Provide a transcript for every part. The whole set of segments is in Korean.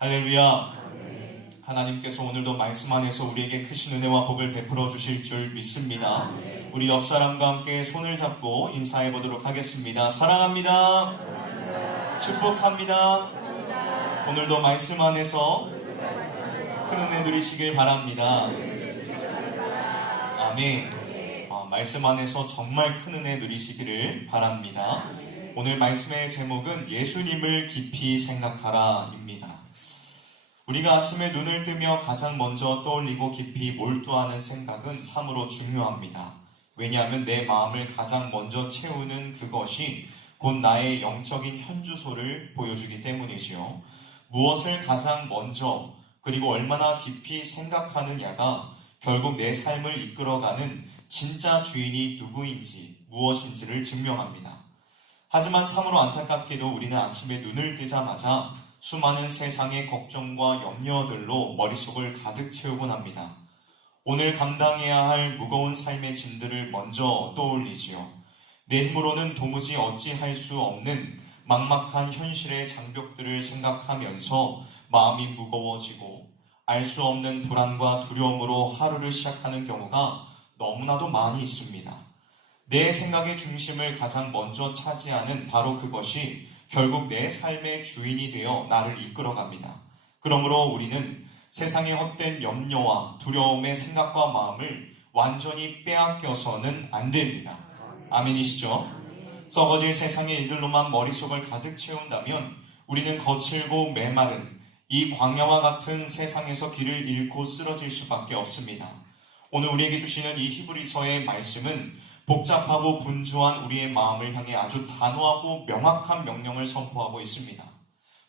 할렐루야. 하나님께서 오늘도 말씀 안에서 우리에게 크신 은혜와 복을 베풀어 주실 줄 믿습니다. 우리 옆 사람과 함께 손을 잡고 인사해 보도록 하겠습니다. 사랑합니다. 축복합니다. 오늘도 말씀 안에서 큰 은혜 누리시길 바랍니다. 아멘. 말씀 안에서 정말 큰 은혜 누리시기를 바랍니다. 오늘 말씀의 제목은 예수님을 깊이 생각하라입니다. 우리가 아침에 눈을 뜨며 가장 먼저 떠올리고 깊이 몰두하는 생각은 참으로 중요합니다. 왜냐하면 내 마음을 가장 먼저 채우는 그것이 곧 나의 영적인 현주소를 보여주기 때문이지요. 무엇을 가장 먼저 그리고 얼마나 깊이 생각하느냐가 결국 내 삶을 이끌어가는 진짜 주인이 누구인지 무엇인지를 증명합니다. 하지만 참으로 안타깝게도 우리는 아침에 눈을 뜨자마자 수많은 세상의 걱정과 염려들로 머릿속을 가득 채우곤 합니다. 오늘 감당해야 할 무거운 삶의 짐들을 먼저 떠올리지요. 내 힘으로는 도무지 어찌할 수 없는 막막한 현실의 장벽들을 생각하면서 마음이 무거워지고 알 수 없는 불안과 두려움으로 하루를 시작하는 경우가 너무나도 많이 있습니다. 내 생각의 중심을 가장 먼저 차지하는 바로 그것이 결국 내 삶의 주인이 되어 나를 이끌어갑니다. 그러므로 우리는 세상의 헛된 염려와 두려움의 생각과 마음을 완전히 빼앗겨서는 안 됩니다. 아멘이시죠? 썩어질 세상의 일들로만 머릿속을 가득 채운다면 우리는 거칠고 메마른 이 광야와 같은 세상에서 길을 잃고 쓰러질 수밖에 없습니다. 오늘 우리에게 주시는 이 히브리서의 말씀은 복잡하고 분주한 우리의 마음을 향해 아주 단호하고 명확한 명령을 선포하고 있습니다.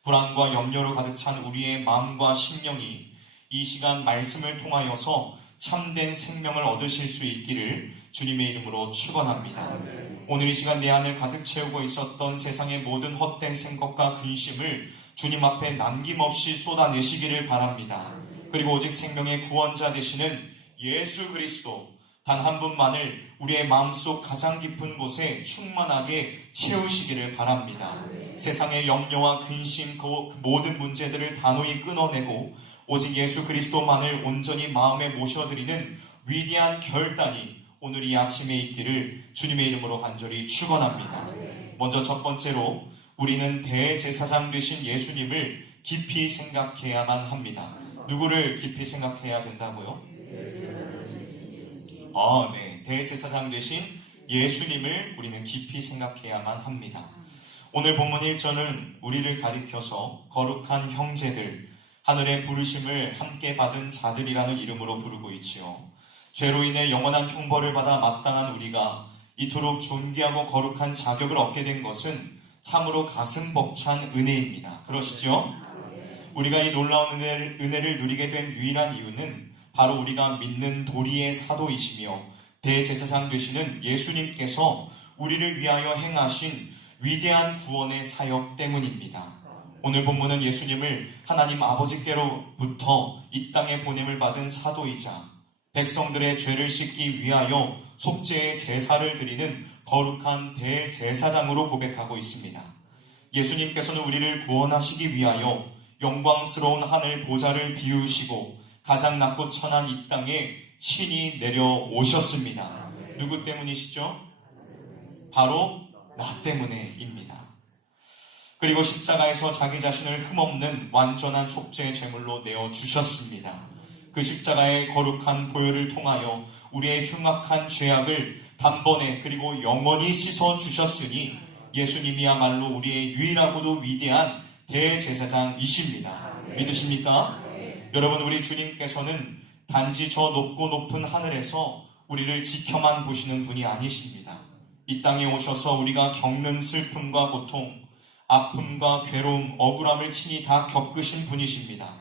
불안과 염려로 가득 찬 우리의 마음과 심령이 이 시간 말씀을 통하여서 참된 생명을 얻으실 수 있기를 주님의 이름으로 축원합니다. 오늘 이 시간 내 안을 가득 채우고 있었던 세상의 모든 헛된 생각과 근심을 주님 앞에 남김없이 쏟아내시기를 바랍니다. 그리고 오직 생명의 구원자 되시는 예수 그리스도 단 한 분만을 우리의 마음속 가장 깊은 곳에 충만하게 채우시기를 바랍니다. 세상의 염려와 근심, 그 모든 문제들을 단호히 끊어내고 오직 예수 그리스도만을 온전히 마음에 모셔드리는 위대한 결단이 오늘 이 아침에 있기를 주님의 이름으로 간절히 축원합니다. 먼저 첫 번째로 우리는 대제사장 되신 예수님을 깊이 생각해야만 합니다. 누구를 깊이 생각해야 된다고요? 네. 대제사장 되신 예수님을 우리는 깊이 생각해야만 합니다. 오늘 본문 1절은 우리를 가리켜서 거룩한 형제들, 하늘의 부르심을 함께 받은 자들이라는 이름으로 부르고 있지요. 죄로 인해 영원한 형벌을 받아 마땅한 우리가 이토록 존귀하고 거룩한 자격을 얻게 된 것은 참으로 가슴 벅찬 은혜입니다. 그러시죠? 우리가 이 놀라운 은혜를 누리게 된 유일한 이유는 바로 우리가 믿는 도리의 사도이시며 대제사장 되시는 예수님께서 우리를 위하여 행하신 위대한 구원의 사역 때문입니다. 오늘 본문은 예수님을 하나님 아버지께로부터 이 땅에 보냄을 받은 사도이자 백성들의 죄를 씻기 위하여 속죄의 제사를 드리는 거룩한 대제사장으로 고백하고 있습니다. 예수님께서는 우리를 구원하시기 위하여 영광스러운 하늘 보좌를 비우시고 가장 낮고 천한 이 땅에 친히 내려오셨습니다. 누구 때문이시죠? 바로 나 때문에입니다. 그리고 십자가에서 자기 자신을 흠없는 완전한 속죄의 제물로 내어주셨습니다. 그 십자가의 거룩한 보혈을 통하여 우리의 흉악한 죄악을 단번에 그리고 영원히 씻어주셨으니 예수님이야말로 우리의 유일하고도 위대한 대제사장이십니다. 믿으십니까? 여러분, 우리 주님께서는 단지 저 높고 높은 하늘에서 우리를 지켜만 보시는 분이 아니십니다. 이 땅에 오셔서 우리가 겪는 슬픔과 고통, 아픔과 괴로움, 억울함을 친히 다 겪으신 분이십니다.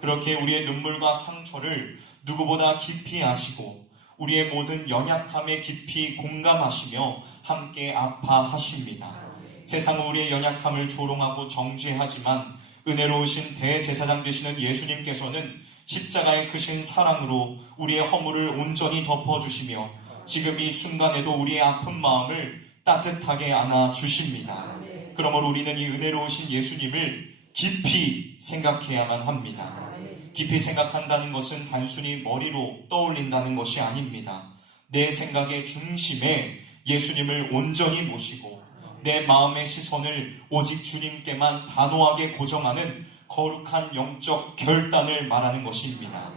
그렇게 우리의 눈물과 상처를 누구보다 깊이 아시고 우리의 모든 연약함에 깊이 공감하시며 함께 아파하십니다. 세상은 우리의 연약함을 조롱하고 정죄하지만 은혜로우신 대제사장 되시는 예수님께서는 십자가의 크신 사랑으로 우리의 허물을 온전히 덮어주시며 지금 이 순간에도 우리의 아픈 마음을 따뜻하게 안아주십니다. 그러므로 우리는 이 은혜로우신 예수님을 깊이 생각해야만 합니다. 깊이 생각한다는 것은 단순히 머리로 떠올린다는 것이 아닙니다. 내 생각의 중심에 예수님을 온전히 모시고 내 마음의 시선을 오직 주님께만 단호하게 고정하는 거룩한 영적 결단을 말하는 것입니다.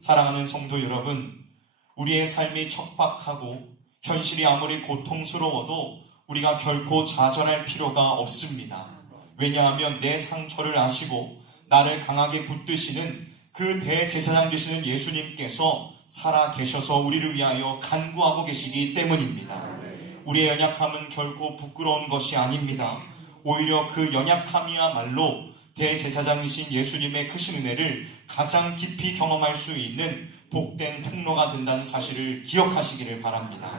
사랑하는 성도 여러분, 우리의 삶이 척박하고 현실이 아무리 고통스러워도 우리가 결코 좌절할 필요가 없습니다. 왜냐하면 내 상처를 아시고 나를 강하게 붙드시는 그 대제사장 되시는 예수님께서 살아 계셔서 우리를 위하여 간구하고 계시기 때문입니다. 우리의 연약함은 결코 부끄러운 것이 아닙니다. 오히려 그 연약함이야말로 대제사장이신 예수님의 크신 은혜를 가장 깊이 경험할 수 있는 복된 통로가 된다는 사실을 기억하시기를 바랍니다.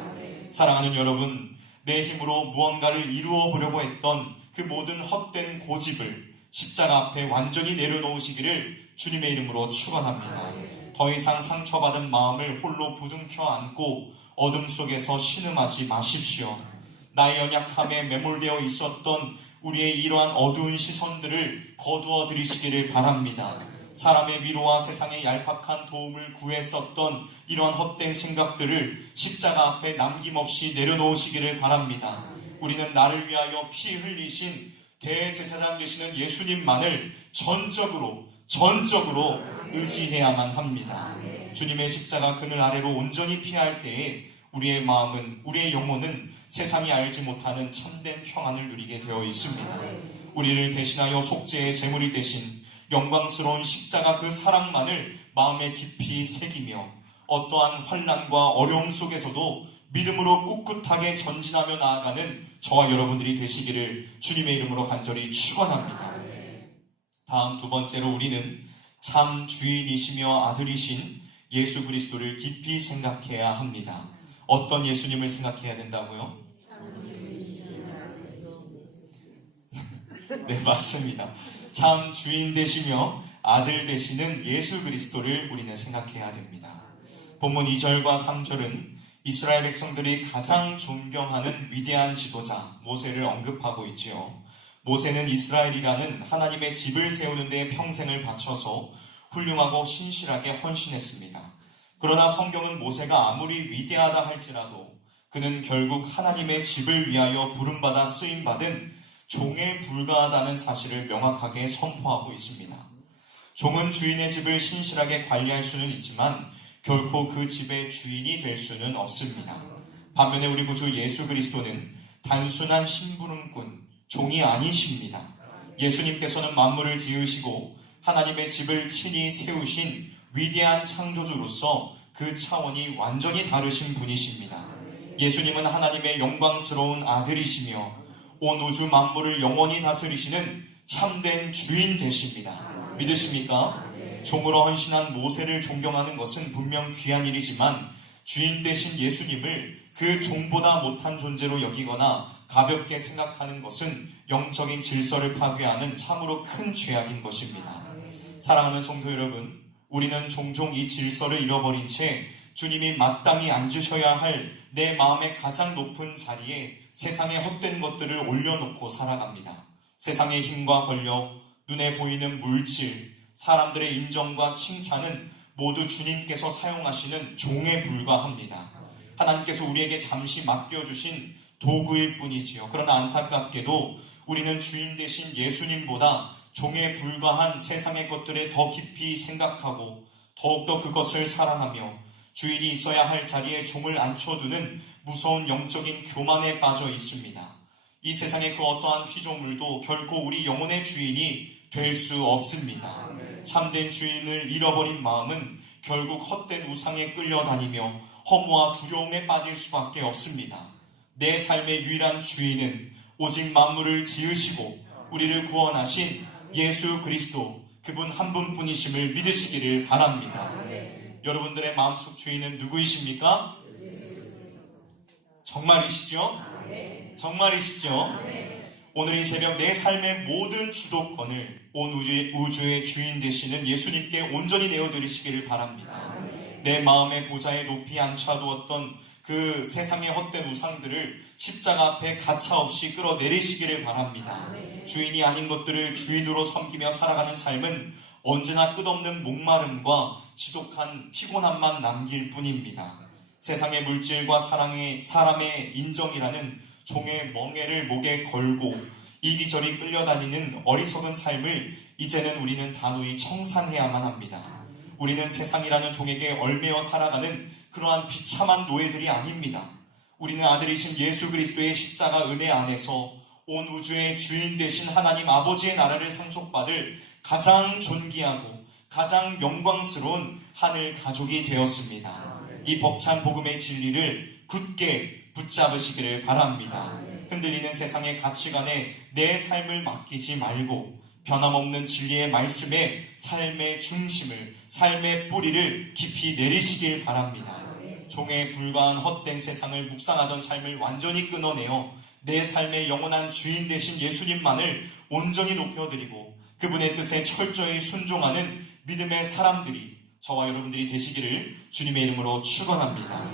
사랑하는 여러분, 내 힘으로 무언가를 이루어 보려고 했던 그 모든 헛된 고집을 십자가 앞에 완전히 내려놓으시기를 주님의 이름으로 축원합니다. 더 이상 상처받은 마음을 홀로 부둥켜 안고 어둠 속에서 신음하지 마십시오. 나의 연약함에 매몰되어 있었던 우리의 이러한 어두운 시선들을 거두어 드리시기를 바랍니다. 사람의 위로와 세상의 얄팍한 도움을 구했었던 이러한 헛된 생각들을 십자가 앞에 남김없이 내려놓으시기를 바랍니다. 우리는 나를 위하여 피 흘리신 대제사장 되시는 예수님만을 전적으로 의지해야만 합니다. 주님의 십자가 그늘 아래로 온전히 피할 때에 우리의 마음은, 우리의 영혼은 세상이 알지 못하는 참된 평안을 누리게 되어 있습니다. 우리를 대신하여 속죄의 제물이 되신 영광스러운 십자가 그 사랑만을 마음에 깊이 새기며 어떠한 환난과 어려움 속에서도 믿음으로 꿋꿋하게 전진하며 나아가는 저와 여러분들이 되시기를 주님의 이름으로 간절히 축원합니다. 다음 두 번째로 우리는 참 주인이시며 아들이신 예수 그리스도를 깊이 생각해야 합니다. 어떤 예수님을 생각해야 된다고요? 네, 맞습니다. 참 주인 되시며 아들 되시는 예수 그리스도를 우리는 생각해야 됩니다. 본문 2절과 3절은 이스라엘 백성들이 가장 존경하는 위대한 지도자 모세를 언급하고 있지요. 모세는 이스라엘이라는 하나님의 집을 세우는 데 평생을 바쳐서 훌륭하고 신실하게 헌신했습니다. 그러나 성경은 모세가 아무리 위대하다 할지라도 그는 결국 하나님의 집을 위하여 부름받아 쓰임받은 종에 불과하다는 사실을 명확하게 선포하고 있습니다. 종은 주인의 집을 신실하게 관리할 수는 있지만 결코 그 집의 주인이 될 수는 없습니다. 반면에 우리 구주 예수 그리스도는 단순한 심부름꾼, 종이 아니십니다. 예수님께서는 만물을 지으시고 하나님의 집을 친히 세우신 위대한 창조주로서 그 차원이 완전히 다르신 분이십니다. 예수님은 하나님의 영광스러운 아들이시며 온 우주 만물을 영원히 다스리시는 참된 주인 되십니다. 믿으십니까? 종으로 헌신한 모세를 존경하는 것은 분명 귀한 일이지만 주인 되신 예수님을 그 종보다 못한 존재로 여기거나 가볍게 생각하는 것은 영적인 질서를 파괴하는 참으로 큰 죄악인 것입니다. 사랑하는 성도 여러분, 우리는 종종 이 질서를 잃어버린 채 주님이 마땅히 앉으셔야 할 내 마음의 가장 높은 자리에 세상의 헛된 것들을 올려놓고 살아갑니다. 세상의 힘과 권력, 눈에 보이는 물질, 사람들의 인정과 칭찬은 모두 주님께서 사용하시는 종에 불과합니다. 하나님께서 우리에게 잠시 맡겨주신 도구일 뿐이지요. 그러나 안타깝게도 우리는 주인 되신 예수님보다 종에 불과한 세상의 것들에 더 깊이 생각하고 더욱더 그것을 사랑하며 주인이 있어야 할 자리에 종을 앉혀두는 무서운 영적인 교만에 빠져 있습니다. 이 세상의 그 어떠한 피조물도 결코 우리 영혼의 주인이 될 수 없습니다. 참된 주인을 잃어버린 마음은 결국 헛된 우상에 끌려다니며 허무와 두려움에 빠질 수밖에 없습니다. 내 삶의 유일한 주인은 오직 만물을 지으시고 우리를 구원하신 예수 그리스도, 그분 한 분뿐이심을 믿으시기를 바랍니다. 여러분들의 마음속 주인은 누구이십니까? 정말이시죠? 정말이시죠? 오늘 이 새벽 내 삶의 모든 주도권을 온 우주의 주인 되시는 예수님께 온전히 내어드리시기를 바랍니다. 내 마음의 보좌에 높이 앉혀두었던 그 세상의 헛된 우상들을 십자가 앞에 가차없이 끌어내리시기를 바랍니다. 주인이 아닌 것들을 주인으로 섬기며 살아가는 삶은 언제나 끝없는 목마름과 지독한 피곤함만 남길 뿐입니다. 세상의 물질과 사람의 인정이라는 종의 멍에를 목에 걸고 이리저리 끌려다니는 어리석은 삶을 이제는 우리는 단호히 청산해야만 합니다. 우리는 세상이라는 종에게 얽매여 살아가는 그러한 비참한 노예들이 아닙니다. 우리는 아들이신 예수 그리스도의 십자가 은혜 안에서 온 우주의 주인 되신 하나님 아버지의 나라를 상속받을 가장 존귀하고 가장 영광스러운 하늘 가족이 되었습니다. 이 벅찬 복음의 진리를 굳게 붙잡으시기를 바랍니다. 흔들리는 세상의 가치관에 내 삶을 맡기지 말고 변함없는 진리의 말씀에 삶의 중심을, 삶의 뿌리를 깊이 내리시길 바랍니다. 종에 불과한 헛된 세상을 묵상하던 삶을 완전히 끊어내어 내 삶의 영원한 주인 되신 예수님만을 온전히 높여드리고 그분의 뜻에 철저히 순종하는 믿음의 사람들이 저와 여러분들이 되시기를 주님의 이름으로 축원합니다.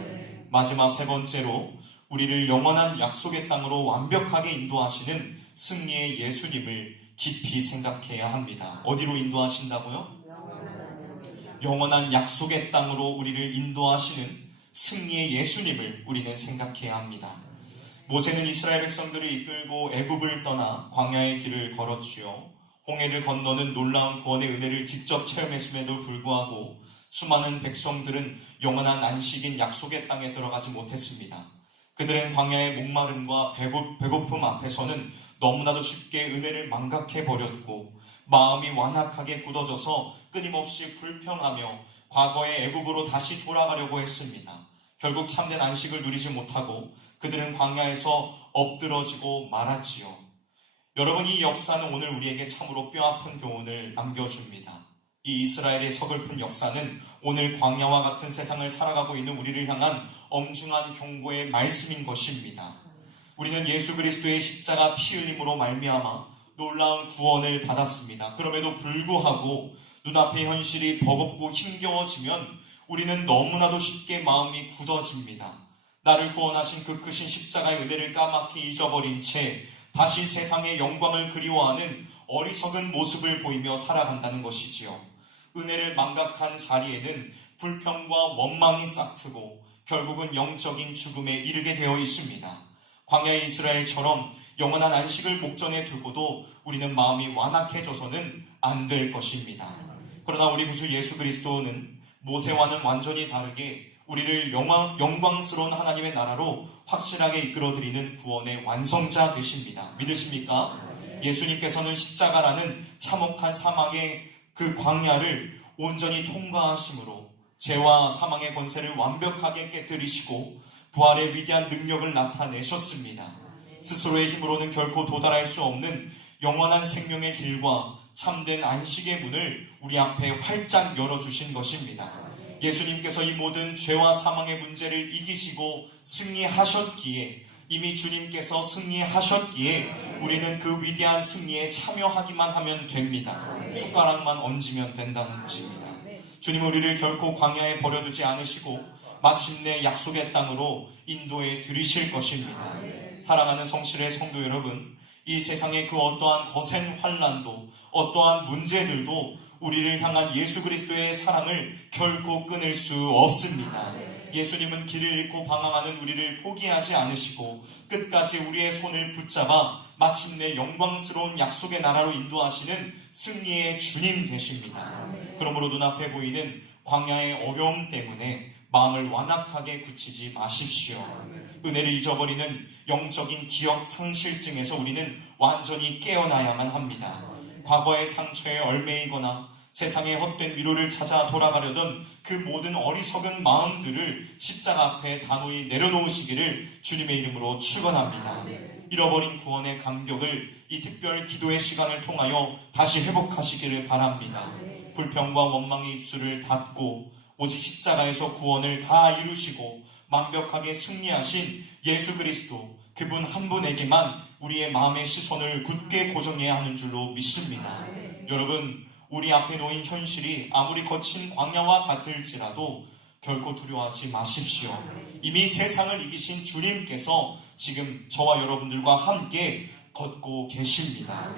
마지막 세 번째로 우리를 영원한 약속의 땅으로 완벽하게 인도하시는 승리의 예수님을 깊이 생각해야 합니다. 어디로 인도하신다고요? 영원한 약속의 땅으로 우리를 인도하시는 승리의 예수님을 우리는 생각해야 합니다. 모세는 이스라엘 백성들을 이끌고 애굽을 떠나 광야의 길을 걸었지요. 홍해를 건너는 놀라운 구원의 은혜를 직접 체험했음에도 불구하고 수많은 백성들은 영원한 안식인 약속의 땅에 들어가지 못했습니다. 그들은 광야의 목마름과 배고픔 앞에서는 너무나도 쉽게 은혜를 망각해버렸고 마음이 완악하게 굳어져서 끊임없이 불평하며 과거의 애굽으로 다시 돌아가려고 했습니다. 결국 참된 안식을 누리지 못하고 그들은 광야에서 엎드러지고 말았지요. 여러분, 이 역사는 오늘 우리에게 참으로 뼈아픈 교훈을 남겨줍니다. 이 이스라엘의 서글픈 역사는 오늘 광야와 같은 세상을 살아가고 있는 우리를 향한 엄중한 경고의 말씀인 것입니다. 우리는 예수 그리스도의 십자가 피 흘림으로 말미암아 놀라운 구원을 받았습니다. 그럼에도 불구하고 눈앞의 현실이 버겁고 힘겨워지면 우리는 너무나도 쉽게 마음이 굳어집니다. 나를 구원하신 그 크신 십자가의 은혜를 까맣게 잊어버린 채 다시 세상의 영광을 그리워하는 어리석은 모습을 보이며 살아간다는 것이지요. 은혜를 망각한 자리에는 불평과 원망이 싹트고 결국은 영적인 죽음에 이르게 되어 있습니다. 광야의 이스라엘처럼 영원한 안식을 목전에 두고도 우리는 마음이 완악해져서는 안 될 것입니다. 그러나 우리 구주 예수 그리스도는 모세와는 완전히 다르게 우리를 영광스러운 하나님의 나라로 확실하게 이끌어드리는 구원의 완성자 되십니다. 믿으십니까? 예수님께서는 십자가라는 참혹한 사망의 그 광야를 온전히 통과하심으로 죄와 사망의 권세를 완벽하게 깨뜨리시고 부활의 위대한 능력을 나타내셨습니다. 스스로의 힘으로는 결코 도달할 수 없는 영원한 생명의 길과 참된 안식의 문을 우리 앞에 활짝 열어주신 것입니다. 예수님께서 이 모든 죄와 사망의 문제를 이기시고 승리하셨기에, 이미 주님께서 승리하셨기에 우리는 그 위대한 승리에 참여하기만 하면 됩니다. 숟가락만 얹으면 된다는 것입니다. 주님은 우리를 결코 광야에 버려두지 않으시고 마침내 약속의 땅으로 인도해 드리실 것입니다. 사랑하는 성실의 성도 여러분, 이 세상의 그 어떠한 거센 환난도 어떠한 문제들도 우리를 향한 예수 그리스도의 사랑을 결코 끊을 수 없습니다. 예수님은 길을 잃고 방황하는 우리를 포기하지 않으시고 끝까지 우리의 손을 붙잡아 마침내 영광스러운 약속의 나라로 인도하시는 승리의 주님 되십니다. 그러므로 눈앞에 보이는 광야의 어려움 때문에 마음을 완악하게 굳히지 마십시오. 은혜를 잊어버리는 영적인 기억 상실증에서 우리는 완전히 깨어나야만 합니다. 과거의 상처에 얽매이거나 세상의 헛된 위로를 찾아 돌아가려던 그 모든 어리석은 마음들을 십자가 앞에 단호히 내려놓으시기를 주님의 이름으로 축원합니다. 잃어버린 구원의 감격을 이 특별 기도의 시간을 통하여 다시 회복하시기를 바랍니다. 불평과 원망의 입술을 닫고 오직 십자가에서 구원을 다 이루시고 완벽하게 승리하신 예수 그리스도, 그분 한 분에게만 우리의 마음의 시선을 굳게 고정해야 하는 줄로 믿습니다. 여러분, 우리 앞에 놓인 현실이 아무리 거친 광야와 같을지라도 결코 두려워하지 마십시오. 이미 세상을 이기신 주님께서 지금 저와 여러분들과 함께 걷고 계십니다.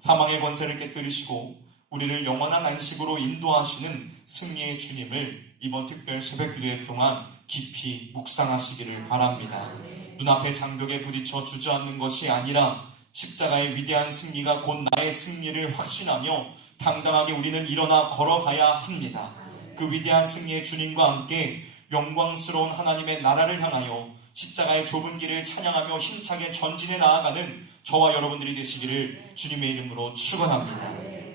사망의 권세를 깨뜨리시고 우리를 영원한 안식으로 인도하시는 승리의 주님을 이번 특별 새벽기도회 동안 깊이 묵상하시기를 바랍니다. 눈앞의 장벽에 부딪혀 주저앉는 것이 아니라 십자가의 위대한 승리가 곧 나의 승리를 확신하며 당당하게 우리는 일어나 걸어가야 합니다. 그 위대한 승리의 주님과 함께 영광스러운 하나님의 나라를 향하여 십자가의 좁은 길을 찬양하며 힘차게 전진해 나아가는 저와 여러분들이 되시기를 주님의 이름으로 축원합니다.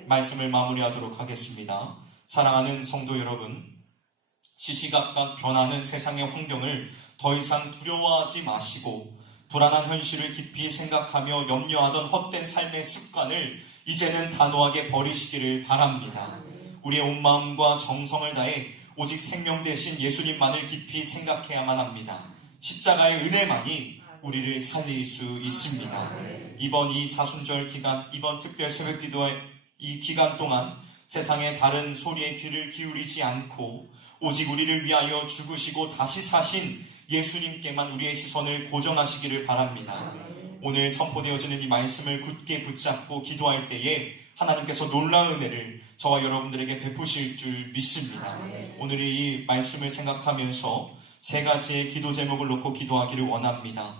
말씀을 마무리하도록 하겠습니다. 사랑하는 성도 여러분, 시시각각 변하는 세상의 환경을 더 이상 두려워하지 마시고 불안한 현실을 깊이 생각하며 염려하던 헛된 삶의 습관을 이제는 단호하게 버리시기를 바랍니다. 우리의 온 마음과 정성을 다해 오직 생명 대신 예수님만을 깊이 생각해야만 합니다. 십자가의 은혜만이 우리를 살릴 수 있습니다. 이번 이 사순절 기간, 이번 특별 새벽기도의 이 기간 동안 세상의 다른 소리에 귀를 기울이지 않고 오직 우리를 위하여 죽으시고 다시 사신 예수님께만 우리의 시선을 고정하시기를 바랍니다. 오늘 선포되어지는 이 말씀을 굳게 붙잡고 기도할 때에 하나님께서 놀라운 은혜를 저와 여러분들에게 베푸실 줄 믿습니다. 오늘 이 말씀을 생각하면서 세 가지의 기도 제목을 놓고 기도하기를 원합니다.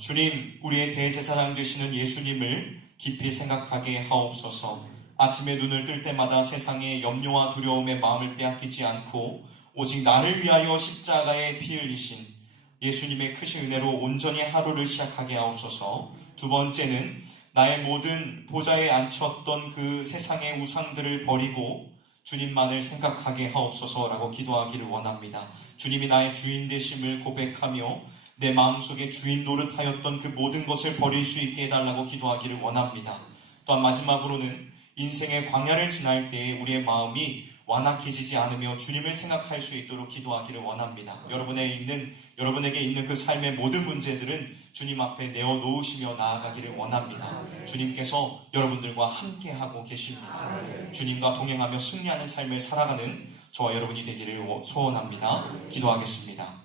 주님, 우리의 대제사장 되시는 예수님을 깊이 생각하게 하옵소서. 아침에 눈을 뜰 때마다 세상의 염려와 두려움에 마음을 빼앗기지 않고 오직 나를 위하여 십자가에 피 흘리신 예수님의 크신 은혜로 온전히 하루를 시작하게 하옵소서. 두 번째는 나의 모든 보좌에 앉혔던 그 세상의 우상들을 버리고 주님만을 생각하게 하옵소서라고 기도하기를 원합니다. 주님이 나의 주인 되심을 고백하며 내 마음속에 주인 노릇하였던 그 모든 것을 버릴 수 있게 해달라고 기도하기를 원합니다. 또한 마지막으로는 인생의 광야를 지날 때에 우리의 마음이 완악해지지 않으며 주님을 생각할 수 있도록 기도하기를 원합니다. 여러분에게 있는 그 삶의 모든 문제들은 주님 앞에 내어놓으시며 나아가기를 원합니다. 주님께서 여러분들과 함께하고 계십니다. 주님과 동행하며 승리하는 삶을 살아가는 저와 여러분이 되기를 소원합니다. 기도하겠습니다.